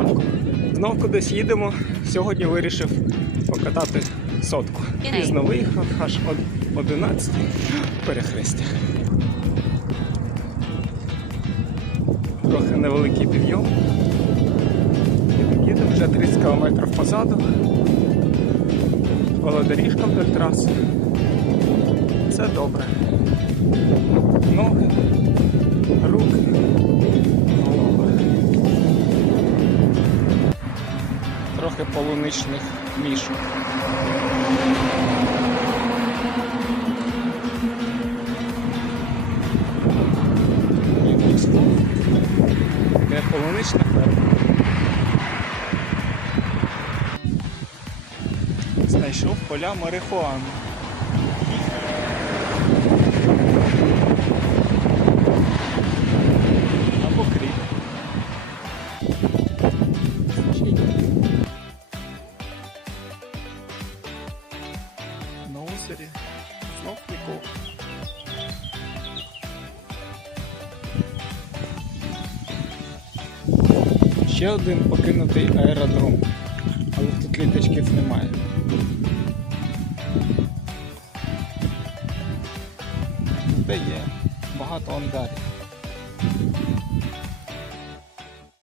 ранку. Знов кудись їдемо. Сьогодні вирішив покатати сотку. Пізно виїхав, аж 11 перехрестя. Трохи невеликий підйом. Їдемо, їдемо, вже 30 км позаду. Велодоріжка вдоль траси. Це добре. Трохи полуничних мішок. Де полунична ферма. Знайшов поля марихуани. На знов нікого. Ще один покинутий аеродром, але тут літачків немає. Де є? Багато ангарів.